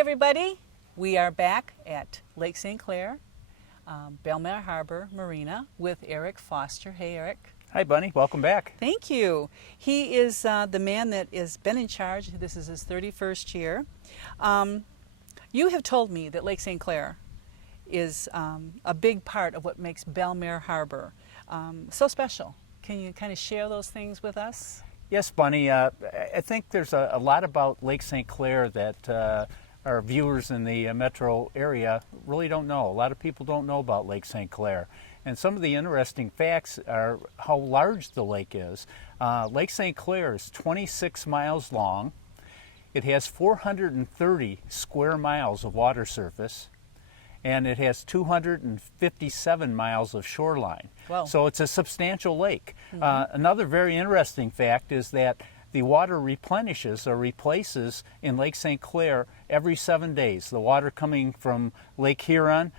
everybody. We are back at Lake St. Clair, Belle Maer Harbor Marina with Eric Foster. Hey, Eric. Hi, Bunny. Welcome back. Thank you. He is the man that has been in charge. This is his 31st year. You have told me that Lake St. Clair is a big part of what makes Belle Maer Harbor so special. Can you kind of share those things with us? Yes, Bunny. I think there's a lot about Lake St. Clair that our viewers in the metro area really don't know. A lot of people don't know about Lake St. Clair. And some of the interesting facts are how large the lake is. Lake St. Clair is 26 miles long. It has 430 square miles of water surface, and it has 257 miles of shoreline. Wow. So it's a substantial lake. Another very interesting fact is that the water replenishes or replaces in Lake St. Clair every 7 days. The water coming from Lake Huron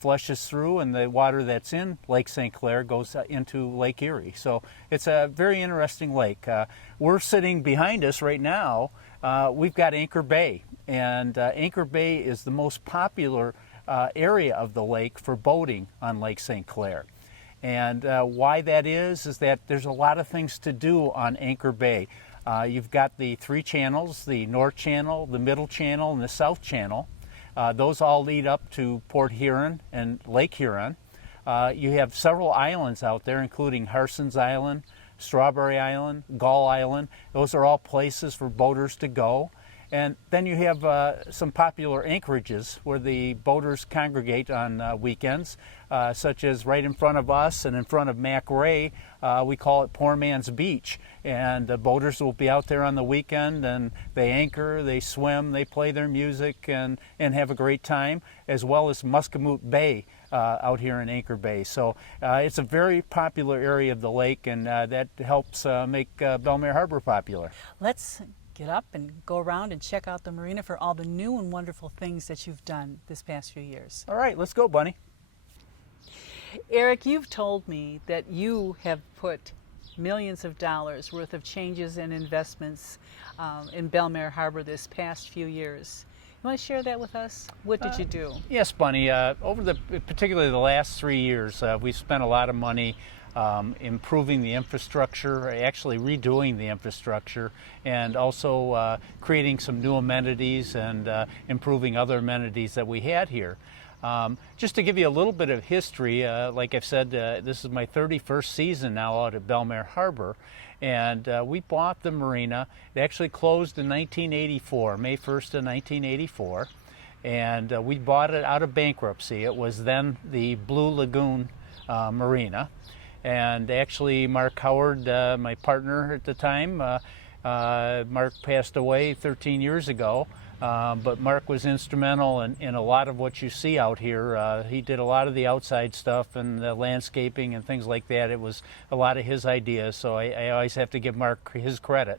flushes through, and the water that's in Lake St. Clair goes into Lake Erie. So it's a very interesting lake. We're sitting behind us right now. We've got Anchor Bay, and Anchor Bay is the most popular area of the lake for boating on Lake St. Clair. And why that is that there's a lot of things to do on Anchor Bay. You've got the three channels, the North Channel, the Middle Channel, and the South Channel. Those all lead up to Port Huron and Lake Huron. You have several islands out there, including Harson's Island, Strawberry Island, Gull Island. Those are all places for boaters to go. And then you have some popular anchorages where the boaters congregate on weekends, such as right in front of us and in front of Mac Ray. We call it Poor Man's Beach. And the boaters will be out there on the weekend, and they anchor, they swim, they play their music, and have a great time, as well as Muscatmoot Bay out here in Anchor Bay. So it's a very popular area of the lake, and that helps make Belle Maer Harbor popular. Let's get up and go around and check out the marina for all the new and wonderful things that you've done this past few years. All right, let's go, Bunny. Eric, you've told me that you have put millions of dollars worth of changes and investments in Belle Maer Harbor this past few years. You want to share that with us? What did you do? Yes, Bunny. Particularly the last 3 years, we've spent a lot of money improving the infrastructure, actually redoing the infrastructure, and also creating some new amenities and improving other amenities that we had here. Just to give you a little bit of history, like I've said, this is my 31st season now out at Belle Maer Harbor, and we bought the marina. It actually closed in 1984, May 1st of 1984, and we bought it out of bankruptcy. It was then the Blue Lagoon Marina. And actually, Mark Howard, my partner at the time, Mark passed away 13 years ago, but Mark was instrumental in a lot of what you see out here. He did a lot of the outside stuff and the landscaping and things like that. It was a lot of his ideas, so I always have to give Mark his credit.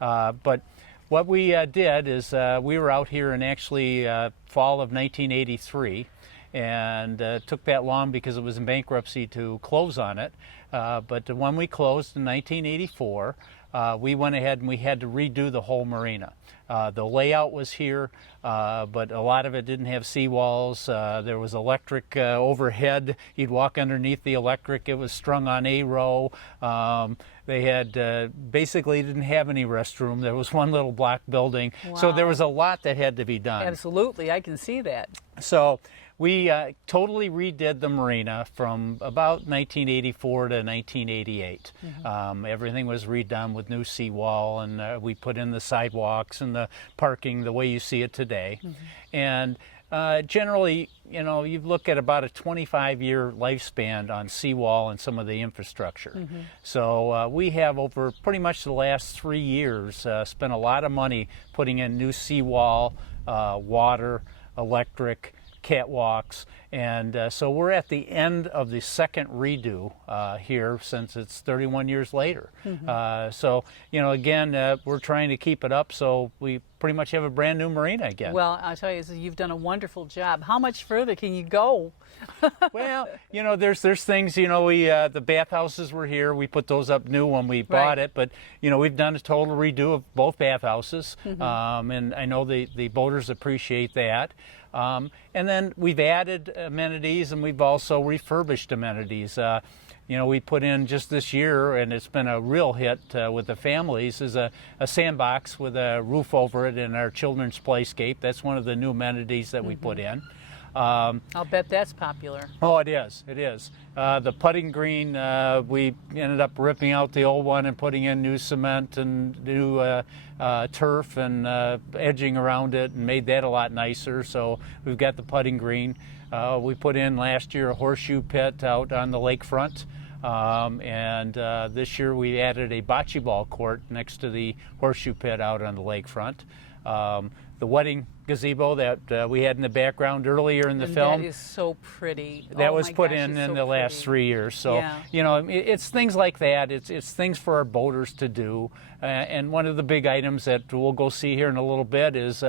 But what we did is we were out here in actually fall of 1983. And took that long because it was in bankruptcy to close on it. But when we closed in 1984, we went ahead and we had to redo the whole marina. The layout was here, but a lot of it didn't have seawalls. There was electric overhead. You'd walk underneath the electric. It was strung on a row. They had basically didn't have any restroom. There was one little block building. Wow. So there was a lot that had to be done. Absolutely, I can see that. So we totally redid the marina from about 1984 to 1988. Everything was redone with new seawall, and we put in the sidewalks and the parking the way you see it today. And generally, you know, you look at about a 25-year lifespan on seawall and some of the infrastructure. So we have, over pretty much the last 3 years, spent a lot of money putting in new seawall, water, electric, catwalks. And so we're at the end of the second redo here since it's 31 years later. So, you know, again, we're trying to keep it up so we pretty much have a brand new marina again. Well, I'll tell you, you've done a wonderful job. How much further can you go? Well, you know, there's things, you know, the bathhouses were here. We put those up new when we bought it, but, you know, we've done a total redo of both bathhouses, and I know the boaters appreciate that. And then we've added amenities, and we've also refurbished amenities. You know, we put in just this year, and it's been a real hit with the families, is a sandbox with a roof over it in our children's playscape. That's one of the new amenities that we put in. I'll bet that's popular. Oh, it is. It is. The putting green, we ended up ripping out the old one and putting in new cement and new turf and edging around it, and made that a lot nicer. So we've got the putting green. We put in last year a horseshoe pit out on the lakefront. And this year we added a bocce ball court next to the horseshoe pit out on the lakefront. The wedding gazebo that we had in the background earlier in the film. That is so pretty. That oh was my put gosh, in it's so the last pretty. 3 years. So, Yeah. you know, it's things like that. It's things for our boaters to do. And one of the big items that we'll go see here in a little bit is,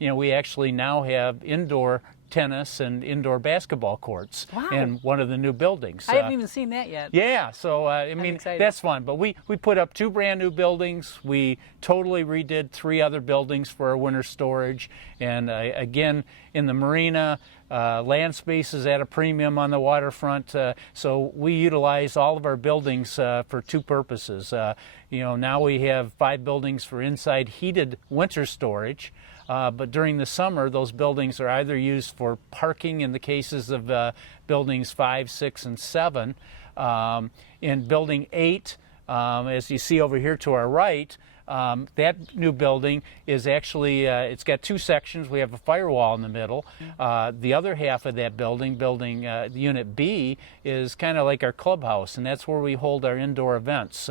you know, we actually now have indoor tennis and indoor basketball courts in one of the new buildings. I haven't even seen that yet. Yeah, so I mean, excited. that's fun. But we put up 2 brand new buildings. We totally redid 3 other buildings for our winter storage. And again, in the marina, land space is at a premium on the waterfront. So we utilize all of our buildings for 2 purposes. You know, now we have 5 buildings for inside heated winter storage. But during the summer, those buildings are either used for parking in the cases of buildings 5, 6, and 7. In building 8, as you see over here to our right, that new building is actually, it's got 2 sections. We have a firewall in the middle. The other half of that building, Unit B, is kind of like our clubhouse, and that's where we hold our indoor events,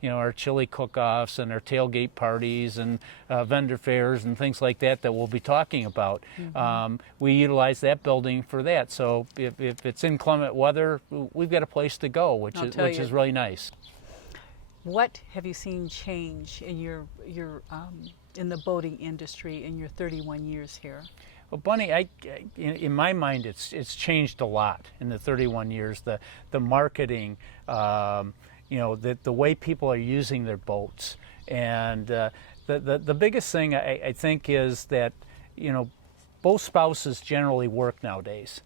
you know, our chili cook-offs and our tailgate parties and vendor fairs and things like that we'll be talking about. We utilize that building for that. So if it's inclement weather, we've got a place to go, which is really nice. What have you seen change in your in the boating industry in your 31 years here? Well, Bunny, in my mind, it's changed a lot in the 31 years. The marketing, you know, the way people are using their boats, and the biggest thing I think is that, you know, both spouses generally work nowadays,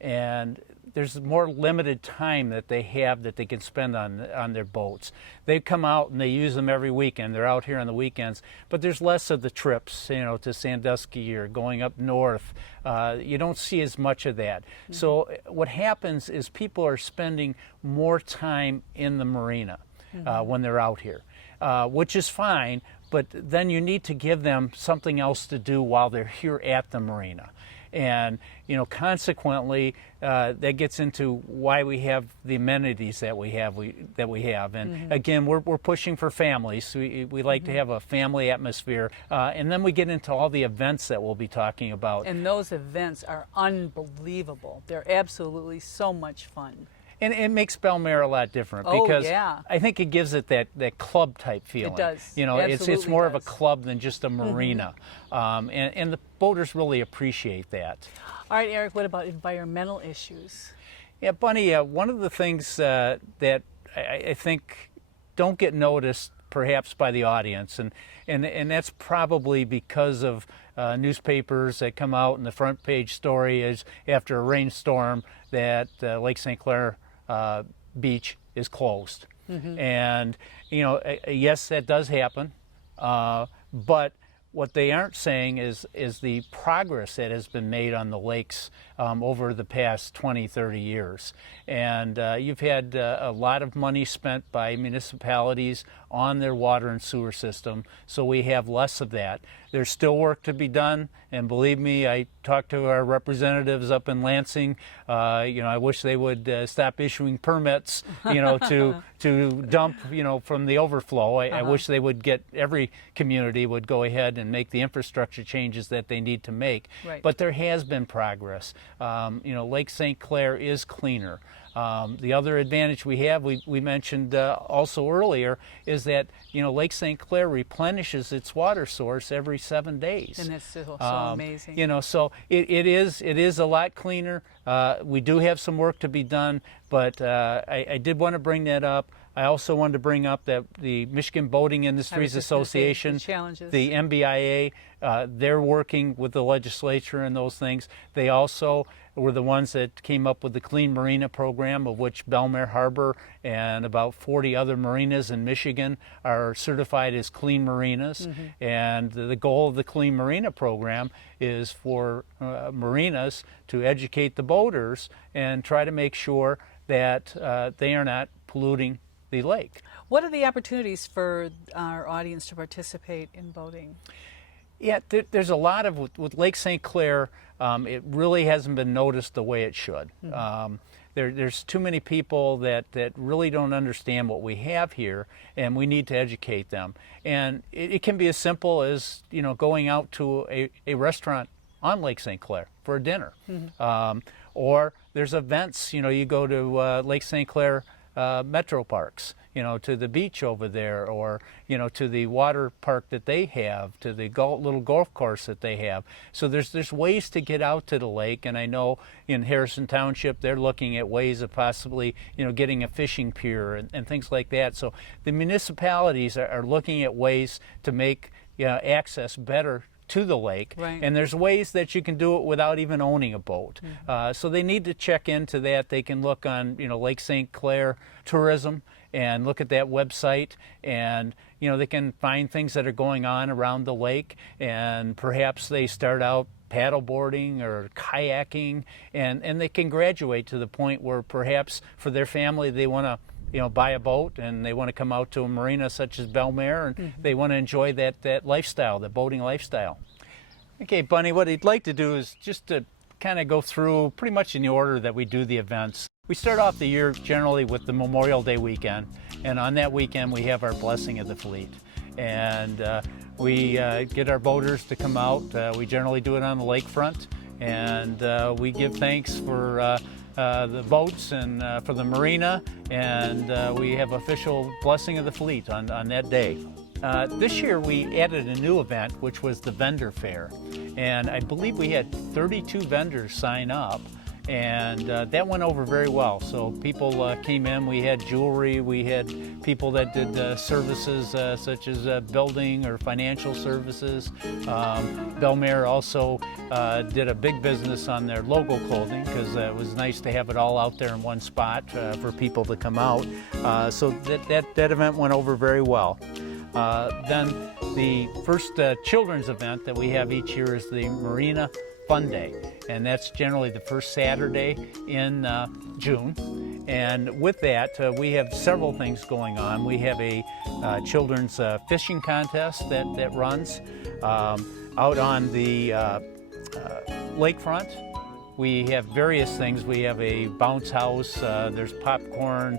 and there's more limited time that they have that they can spend on their boats. They come out and they use them every weekend. They're out here on the weekends, but there's less of the trips, you know, to Sandusky or going up north. You don't see as much of that. So what happens is people are spending more time in the marina when they're out here, which is fine, but then you need to give them something else to do while they're here at the marina. And, you know, consequently, that gets into why we have the amenities that we have. And again, we're pushing for families. We like to have a family atmosphere. And then we get into all the events that we'll be talking about. And those events are unbelievable. They're absolutely so much fun. And it makes Belle Maer a lot different because I think it gives it that club type feeling. It does. You know, it's more of a does. club than just a marina. And the boaters really appreciate that. All right, Eric, what about environmental issues? Yeah, Bunny, one of the things that I think don't get noticed perhaps by the audience, and that's probably because of newspapers that come out and the front page story is after a rainstorm that Lake St. Clair beach is closed. And, you know, yes, that does happen, but what they aren't saying is the progress that has been made on the lakes over the past 20, 30 years. And you've had a lot of money spent by municipalities on their water and sewer system, so we have less of that. There's still work to be done, and believe me, I talked to our representatives up in Lansing. You know, I wish they would stop issuing permits, you know, to dump, you know, from the overflow. I wish they would every community would go ahead and make the infrastructure changes that they need to make. Right. But there has been progress. Lake St. Clair is cleaner. The other advantage we have, we mentioned also earlier, is that Lake St. Clair replenishes its water source every 7 days. And that's so amazing. So it is a lot cleaner. We do have some work to be done, but I did want to bring that up. I also wanted to bring up that the Michigan Boating Industries Association, the MBIA, they're working with the legislature and those things. They also were the ones that came up with the Clean Marina program, of which Belle Maer Harbor and about 40 other marinas in Michigan are certified as clean marinas. And the goal of the Clean Marina program is for marinas to educate the boaters and try to make sure that they are not polluting the lake. What are the opportunities for our audience to participate in boating? Yeah, there's a lot of, with Lake St. Clair, it really hasn't been noticed the way it should. There's too many people that really don't understand what we have here, and we need to educate them. And it can be as simple as going out to a restaurant on Lake St. Clair for a dinner. Or there's events, you go to Lake St. Clair metro parks, to the beach over there, or to the water park that they have, to the little golf course that they have. So there's ways to get out to the lake, and I know in Harrison Township they're looking at ways of possibly getting a fishing pier and things like that. So the municipalities are looking at ways to make access better to the lake, right. And there's ways that you can do it without even owning a boat. So they need to check into that. They can look on Lake St. Clair Tourism and look at that website, and they can find things that are going on around the lake, and perhaps they start out paddle boarding or kayaking, and they can graduate to the point where perhaps for their family they want to buy a boat and they want to come out to a marina such as Belle Maer, and they want to enjoy that lifestyle, the boating lifestyle. Okay, Bunny, what I'd like to do is just to kind of go through pretty much in the order that we do the events. We start off the year generally with the Memorial Day weekend, and on that weekend we have our Blessing of the Fleet. And we get our boaters to come out. We generally do it on the lakefront, and we give thanks for the boats and for the marina, and we have official Blessing of the Fleet on that day. This year we added a new event, which was the vendor fair, and I believe we had 32 vendors sign up, and that went over very well. So people came in, we had jewelry, we had people that did services such as building or financial services. Belle Maer also did a big business on their logo clothing, because it was nice to have it all out there in one spot for people to come out. So that event went over very well. Then the first children's event that we have each year is the Marina Fun Day, and that's generally the first Saturday in June. And with that, we have several things going on. We have a children's fishing contest that runs out on the lakefront. We have various things. We have a bounce house, there's popcorn,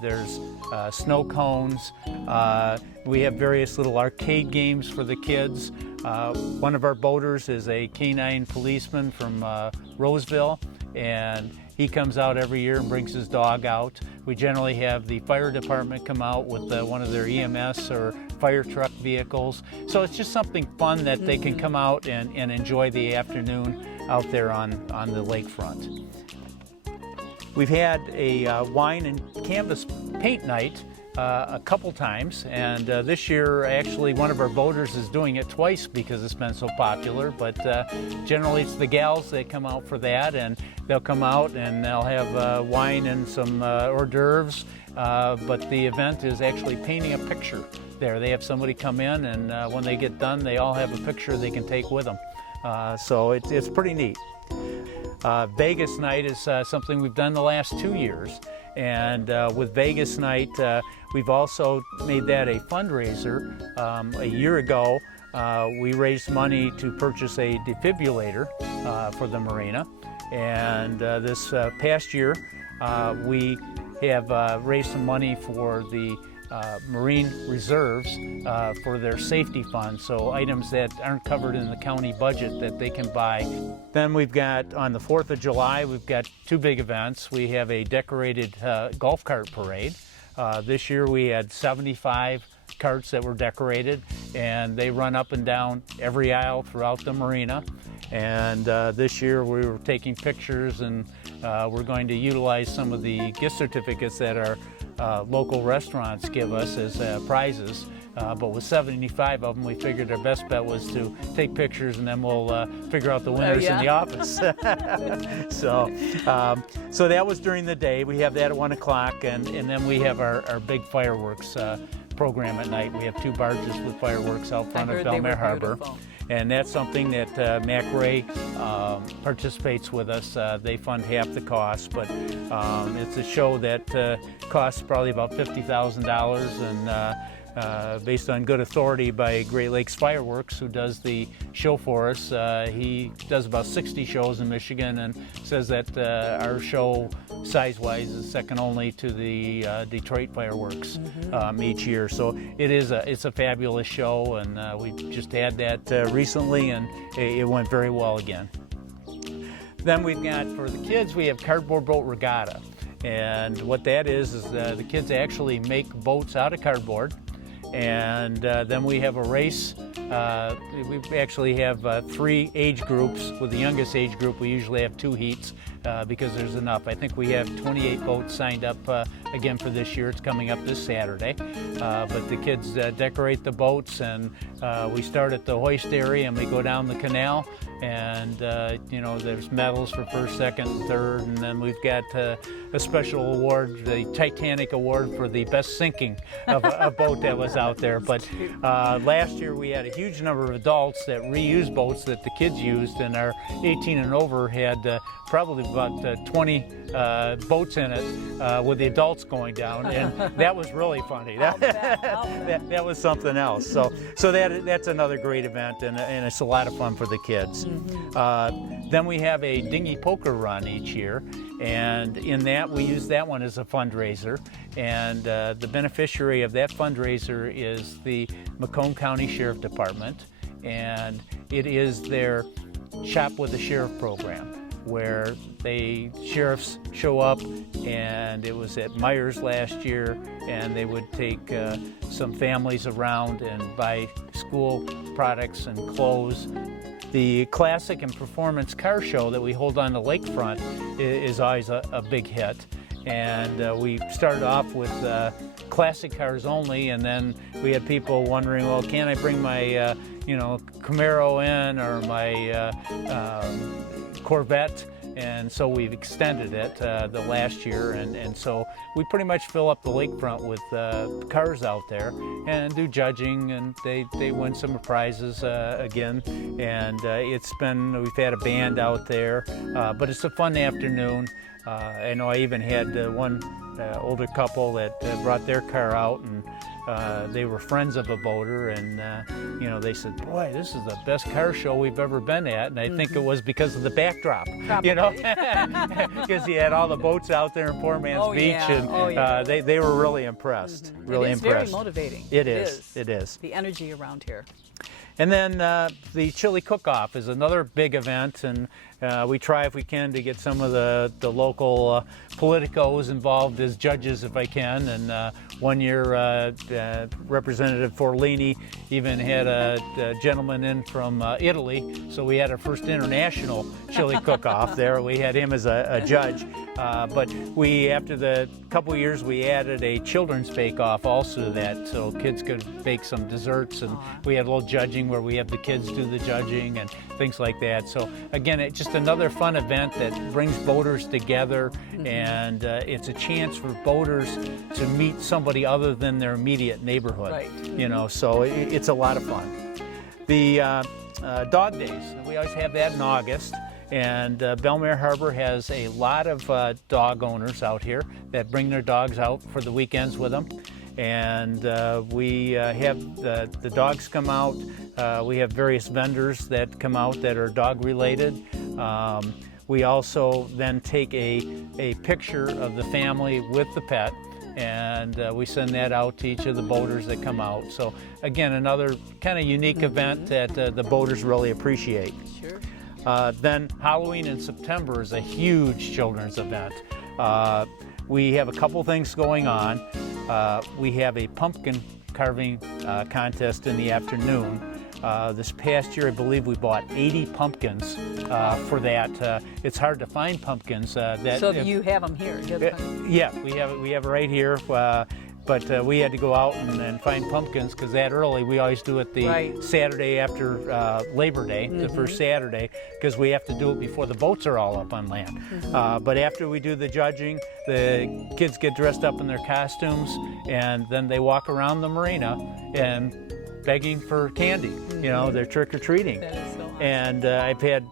there's snow cones. We have various little arcade games for the kids. One of our boaters is a canine policeman from Roseville, and he comes out every year and brings his dog out. We generally have the fire department come out with one of their EMS or fire truck vehicles. So it's just something fun that they can come out and enjoy the afternoon out there on the lakefront. We've had a wine and canvas paint night a couple times, and this year actually one of our boaters is doing it twice because it's been so popular, but generally it's the gals that come out for that, and they'll come out and they'll have wine and some hors d'oeuvres, but the event is actually painting a picture there. They have somebody come in, and when they get done they all have a picture they can take with them. So it's pretty neat. Vegas night is something we've done the last 2 years, and with Vegas night we've also made that a fundraiser. A year ago we raised money to purchase a defibrillator for the marina, and this past year we have raised some money for the marine reserves for their safety fund, so items that aren't covered in the county budget that they can buy. Then we've got, on the 4th of July, we've got two big events. We have a decorated golf cart parade. This year we had 75 carts that were decorated, and they run up and down every aisle throughout the marina. And this year we were taking pictures, and we're going to utilize some of the gift certificates that our local restaurants give us as prizes. But with 75 of them, we figured our best bet was to take pictures, and then we'll figure out the winners in the office. So that was during the day. We have that at 1 o'clock, and then we have our big fireworks program at night. We have two barges with fireworks out front of Belle Maer Harbor. Beautiful. And that's something that Mac Ray participates with us. They fund half the cost, but it's a show that costs probably about $50,000, and based on good authority by Great Lakes Fireworks, who does the show for us. He does about 60 shows in Michigan, and says that our show, size-wise, is second only to the Detroit fireworks each year. So it's a fabulous show, and we just had that recently, and it went very well again. Then we've got, for the kids, we have Cardboard Boat Regatta, and what that is the kids actually make boats out of cardboard. And then we have a race. We actually have 3 age groups. With the youngest age group, we usually have 2 heats because there's enough. I think we have 28 boats signed up again for this year. It's coming up this Saturday. But the kids decorate the boats, and we start at the hoist area, and we go down the canal. And you know, there's medals for first, second, and third, and then we've got a special award, the Titanic Award, for the best sinking of a boat that was out there. But last year we had a huge number of adults that reused boats that the kids used, and our 18 and over had probably about 20 boats in it with the adults going down, and that was really funny. That was something else. So that's another great event, and it's a lot of fun for the kids. Then we have a dinghy poker run each year, and in that we use that one as a fundraiser, and the beneficiary of that fundraiser is the Macomb County Sheriff Department, and it is their Shop with the Sheriff program, where sheriffs show up, and it was at Myers last year, and they would take some families around and buy school products and clothes. The classic and performance car show that we hold on the lakefront is always a big hit, and we started off with classic cars only, and then we had people wondering, well, can I bring my Camaro in, or my Corvette? And so we've extended it the last year, and so we pretty much fill up the lakefront with cars out there and do judging, and they win some prizes again. And we've had a band out there, but it's a fun afternoon. I know I even had one older couple that brought their car out, and they were friends of a boater, and they said, boy, this is the best car show we've ever been at. And I think it was because of the backdrop, because he had all the boats out there in Poor Man's Beach, and they were really impressed. Really impressed. It's very motivating. It is. The energy around here. And then the chili cook-off is another big event, and we try, if we can, to get some of the local politicos involved as judges if I can. And one year, Representative Forlini even had a gentleman in from Italy, so we had our first international chili cook-off there. We had him as a judge. But after the couple of years, we added a children's bake-off also to that, so kids could bake some desserts, and we had a little judging where we have the kids do the judging and things like that. So again, it's just another fun event that brings boaters together, and it's a chance for boaters to meet somebody other than their immediate neighborhood. Right. So it's a lot of fun. The dog days, we always have that in August. And Belle Maer Harbor has a lot of dog owners out here that bring their dogs out for the weekends with them. And we have the dogs come out. We have various vendors that come out that are dog related. We also then take a picture of the family with the pet, and we send that out to each of the boaters that come out. So again, another kind of unique event that the boaters really appreciate. Sure. Then Halloween in September is a huge children's event. We have a couple things going on. We have a pumpkin carving contest in the afternoon. This past year, I believe we bought 80 pumpkins for that. It's hard to find pumpkins. So you have them here? Yeah, we have it right here. But we had to go out and find pumpkins because that early. We always do it the Saturday after Labor Day, the first Saturday, because we have to do it before the boats are all up on land. But after we do the judging, the kids get dressed up in their costumes, and then they walk around the marina and begging for candy. You know, they're trick-or-treating. That is so awesome. And I've had,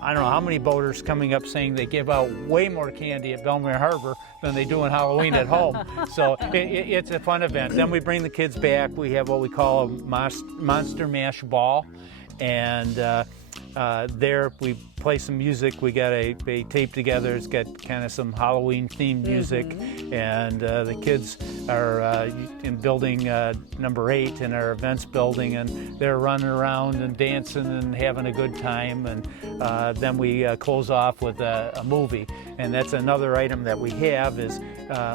I don't know how many boaters coming up saying they give out way more candy at Belle Maer Harbor than they do on Halloween at home. So it's a fun event. Then we bring the kids back. We have what we call a Monster Mash Ball. And there we play some music. We got a tape together. It's got kind of some Halloween themed music. And the kids are in building number 8 in our events building, and they're running around and dancing and having a good time. And then we close off with a movie. And that's another item that we have is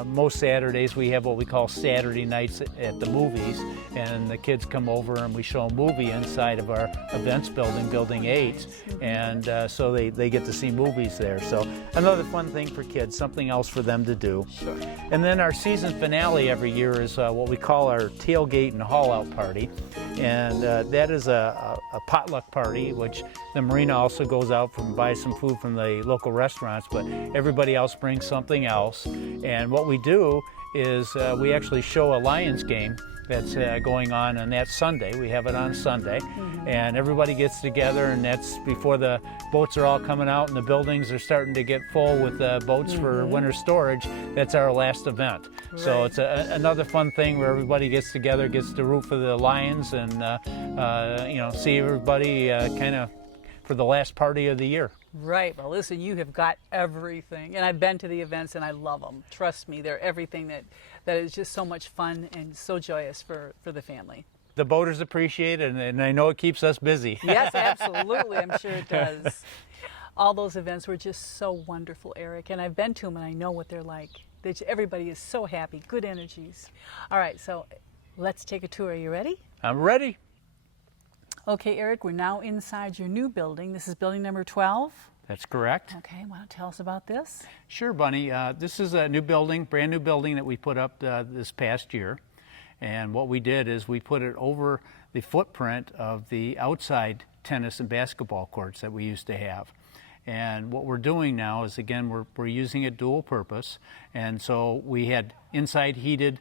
most Saturdays we have what we call Saturday nights at the movies, and the kids come over and we show a movie inside of our events building, Building 8, and so they get to see movies there. So another fun thing for kids, something else for them to do. Sure. And then our season finale every year is what we call our tailgate and haul out party, and that is a potluck party, which the marina also goes out and buys some food from the local restaurants, but everybody else brings something else. And what we do is we actually show a Lions game that's going on that Sunday. We have it on Sunday, and everybody gets together, and that's before the boats are all coming out and the buildings are starting to get full with boats for winter storage. That's our last event. Right. So it's another fun thing where everybody gets together, gets to root for the Lions, and you know, see everybody kind of for the last party of the year. Right. Well, listen, you have got everything, and I've been to the events, and I love them. Trust me, they're everything that is just so much fun and so joyous for the family. The boaters appreciate it, and I know it keeps us busy. Yes, absolutely. I'm sure it does. All those events were just so wonderful, Eric, and I've been to them, and I know what they're like. Everybody is so happy, good energies. All right, so let's take a tour. Are you ready? I'm ready. Okay, Eric, we're now inside your new building. This is building number 12. That's correct. Okay, want to tell us about this? Sure, Bunny. This is a new building, brand new building that we put up this past year. And what we did is we put it over the footprint of the outside tennis and basketball courts that we used to have. And what we're doing now is, again, we're using it dual purpose. And so we had inside heated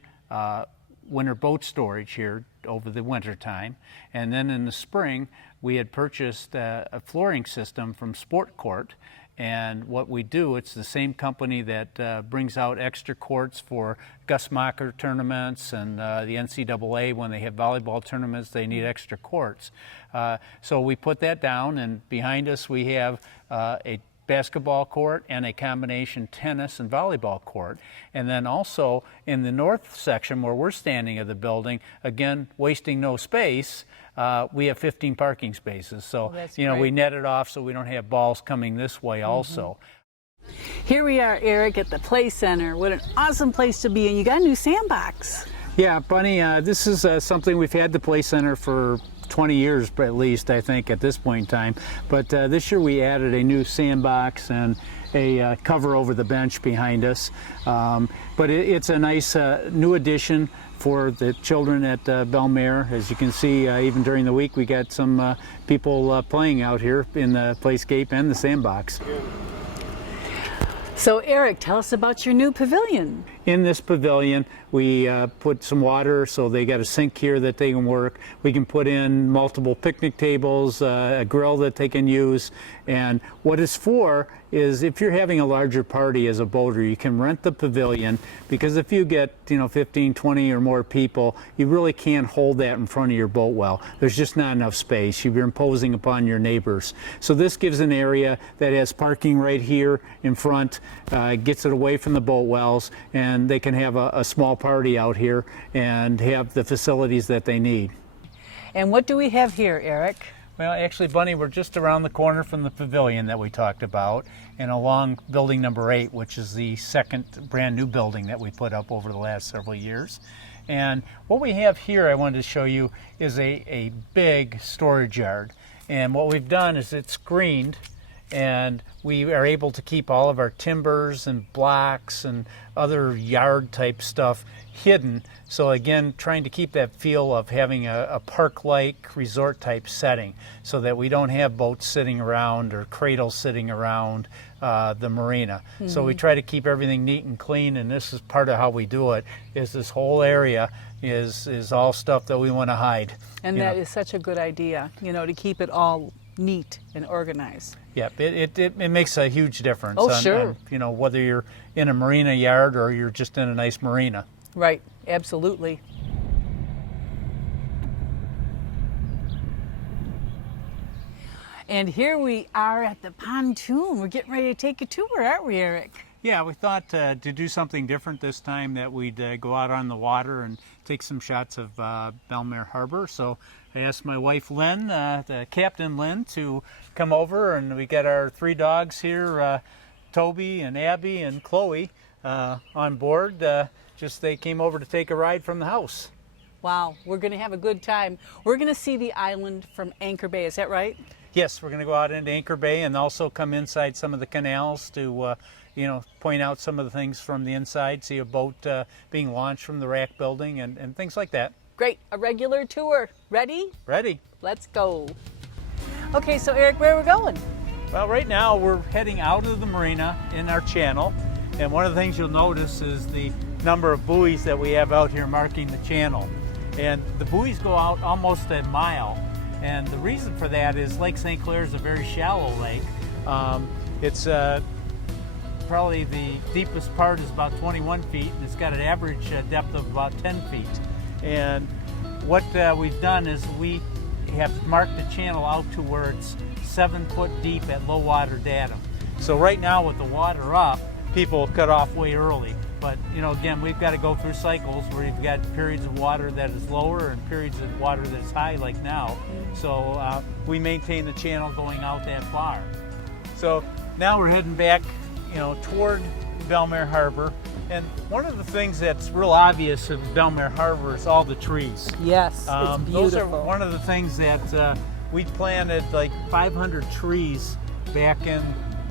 winter boat storage here over the winter time, and then in the spring we had purchased a flooring system from Sport Court. And what we do, it's the same company that brings out extra courts for Gus Macher tournaments and the NCAA. When they have volleyball tournaments, they need extra courts. So we put that down, and behind us we have a basketball court and a combination tennis and volleyball court. And then also in the north section where we're standing of the building, again, wasting no space, we have 15 parking spaces. So, you know, great. we net it off so we don't have balls coming this way also. Here we are, Eric, at the Play Center. What an awesome place to be, and you got a new sandbox. Yeah, Bunny, this is something we've had the Play Center for 20 years at least, I think, at this point in time. But this year we added a new sandbox and a cover over the bench behind us. But it's a nice new addition for the children at Belle Maer. As you can see, even during the week, we got some people playing out here in the playscape and the sandbox. So Eric, tell us about your new pavilion. In this pavilion, we put some water, so they got a sink here that they can work. We can put in multiple picnic tables, a grill that they can use, And what it's for is if you're having a larger party as a boater, you can rent the pavilion, because if you get 15, 20 or more people, you really can't hold that in front of your boat well. There's just not enough space. You're imposing upon your neighbors. So this gives an area that has parking right here in front, gets it away from the boat wells, and they can have a small party out here and have the facilities that they need. And what do we have here, Eric? Well, actually, Bunny, we're just around the corner from the pavilion that we talked about, and along building number 8, which is the second brand new building that we put up over the last several years. And what we have here, I wanted to show you, is a big storage yard. And what we've done is it's screened, and we are able to keep all of our timbers and blocks and other yard type stuff hidden. So again, trying to keep that feel of having a park-like resort type setting, so that we don't have boats sitting around or cradles sitting around the marina. So we try to keep everything neat and clean, and this is part of how we do it, is this whole area is all stuff that we want to hide. And that is such a good idea, to keep it all neat and organized. Yep, it makes a huge difference. Oh, sure. Whether you're in a marina yard or you're just in a nice marina. Right, absolutely. And here we are at the pontoon. We're getting ready to take a tour, aren't we, Eric? Yeah, we thought to do something different this time, that we'd go out on the water and take some shots of Belle Maer Harbor. So I asked my wife Lynn, the Captain Lynn, to come over, and we got our 3 dogs here, Toby and Abby and Chloe, on board. They came over to take a ride from the house. Wow, we're going to have a good time. We're going to see the island from Anchor Bay, is that right? Yes, we're going to go out into Anchor Bay and also come inside some of the canals to point out some of the things from the inside, see a boat being launched from the rack building and things like that. Great, a regular tour. Ready? Ready. Let's go. Okay, so Eric, where are we going? Well, right now we're heading out of the marina in our channel, and one of the things you'll notice is the number of buoys that we have out here marking the channel. And the buoys go out almost a mile, and the reason for that is Lake St. Clair is a very shallow lake. It's probably the deepest part is about 21 feet, and it's got an average depth of about 10 feet. And what we've done is we have marked the channel out to where it's 7 foot deep at low water datum. So right now with the water up, people cut off way early. But again, we've got to go through cycles where you've got periods of water that is lower and periods of water that's high, like now. So we maintain the channel going out that far. So now we're heading back, toward Belle Maer Harbor. And one of the things that's real obvious in Belle Maer Harbor is all the trees. Yes, it's beautiful. Those are one of the things that we planted like 500 trees back in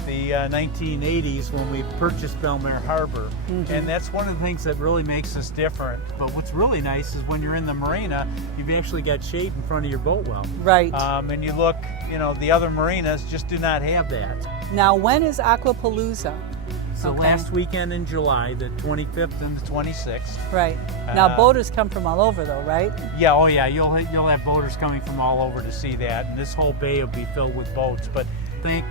the 1980s when we purchased Belle Maer Harbor. And that's one of the things that really makes us different. But what's really nice is when you're in the marina, you've actually got shade in front of your boat well. Right. And you look, the other marinas just do not have that. Now, when is Aquapalooza? So last weekend in July, the 25th and the 26th. Right. Now, boaters come from all over, though, right? Yeah, oh yeah, you'll have boaters coming from all over to see that, and this whole bay will be filled with boats. But thank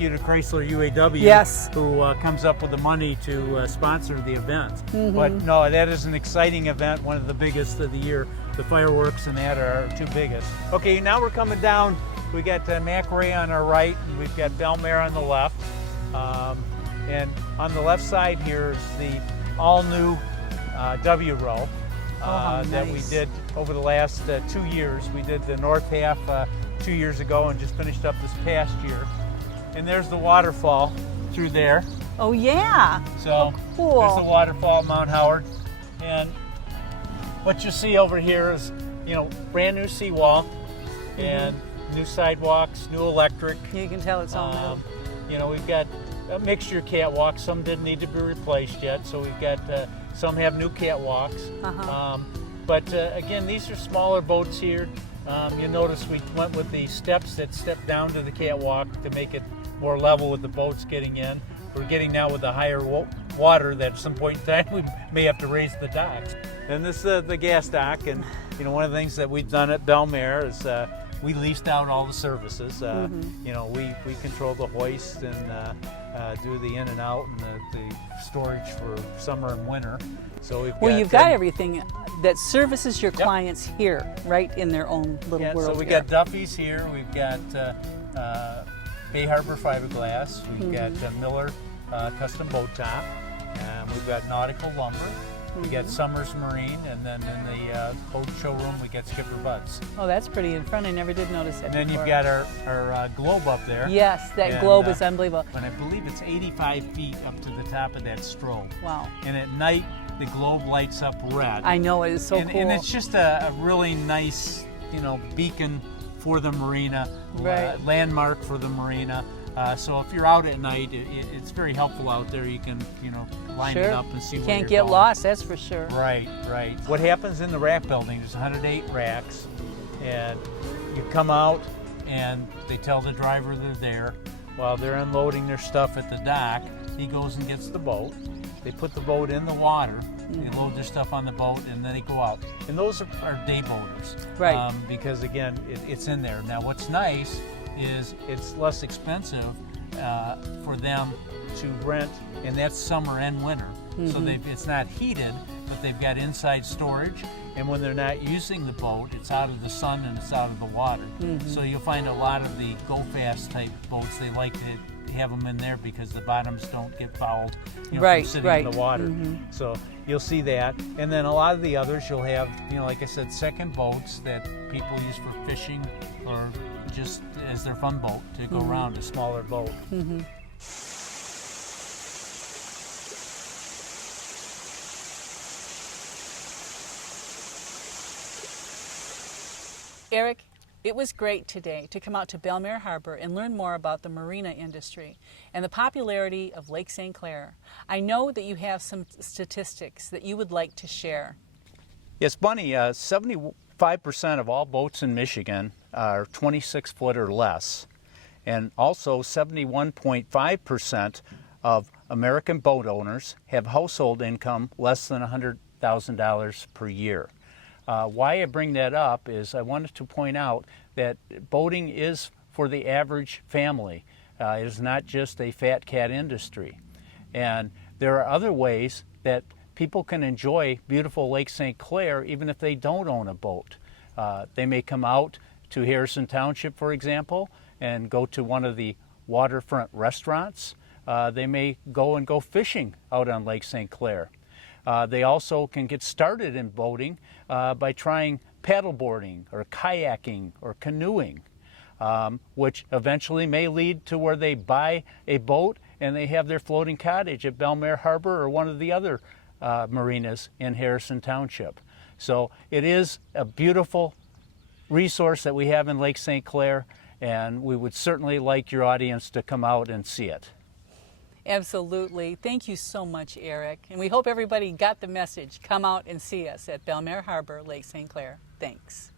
you to Chrysler UAW, yes, who comes up with the money to sponsor the event. But no, that is an exciting event, one of the biggest of the year. The fireworks and that are our 2 biggest. Okay, now we're coming down. We got Mac Ray on our right, and we've got Belle Maer on the left. And on the left side here is the all-new W row that we did over the last 2 years. We did the north half 2 years ago and just finished up this past year. And there's the waterfall through there. Oh yeah. So cool. There's the waterfall at Mount Howard. And what you see over here is, brand new seawall and new sidewalks, new electric. You can tell it's all new. We've got a mixture catwalks. Some didn't need to be replaced yet, so we've got some have new catwalks. But again, these are smaller boats here. You notice we went with the steps that step down to the catwalk to make it more level with the boats getting in. We're getting now with the higher water that at some point in time we may have to raise the docks. And this is the gas dock, and one of the things that we've done at Belle Maer is we leased out all the services. You know, we control the hoist and do the in and out and the storage for summer and winter. So we've Well, you've got everything that services your clients here, right in their own little world. So we here. got Duffy's here. We've got Bay Harbor fiberglass. We've got Miller custom boat top. We've got nautical lumber. We got Summers Marine, and then in the boat showroom we got Skipper Butts. Oh, that's pretty in front. I never did notice that. And then before. you've got our globe up there. Yes, that And, globe is unbelievable. And I believe it's 85 feet up to the top of that strobe. Wow. And at night the globe lights up red. I know, it is so and, cool. And it's just a really nice, you know, beacon for the marina, Right. landmark for the marina. So if you're out at night, it's very helpful out there. You can, you know, line Sure. it up and see You where can't you're get going. lost, that's for sure. Right, right. What happens in the rack building, there's 108 racks, and you come out and they tell the driver they're there. While they're unloading their stuff at the dock, he goes and gets the boat. They put the boat in the water, they load their stuff on the boat, and then they go out. And those are day boaters. Right. Because again, it's in there. Now what's nice is it's less expensive for them to rent, and that's summer and winter. So it's not heated, but they've got inside storage, and when they're not using the boat, it's out of the sun and it's out of the water. So you'll find a lot of the go-fast type boats, they like to have them in there because the bottoms don't get fouled, you know, Right, from sitting right. in the water. So you'll see that, and then a lot of the others you'll have, you know, like I said, second boats that people use for fishing or just as their fun boat to go around, a smaller boat. Eric, it was great today to come out to Belle Maer Harbor and learn more about the marina industry and the popularity of Lake St. Clair. I know that you have some statistics that you would like to share. Yes, Bunny, 75% of all boats in Michigan are 26 foot or less, and also 71.5% of American boat owners have household income less than $100,000 per year. Why I bring that up is I wanted to point out that boating is for the average family. It is not just a fat cat industry. And there are other ways that people can enjoy beautiful Lake St. Clair even if they don't own a boat. They may come out to Harrison Township, for example, and go to one of the waterfront restaurants. They may go fishing out on Lake St. Clair. They also can get started in boating by trying paddleboarding or kayaking or canoeing, which eventually may lead to where they buy a boat and they have their floating cottage at Belle Maer Harbor or one of the other marinas in Harrison Township. So it is a beautiful resource that we have in Lake St. Clair, and we would certainly like your audience to come out and see it. Absolutely. Thank you so much, Eric. And we hope everybody got the message. Come out and see us at Belle Maer Harbor, Lake St. Clair. Thanks.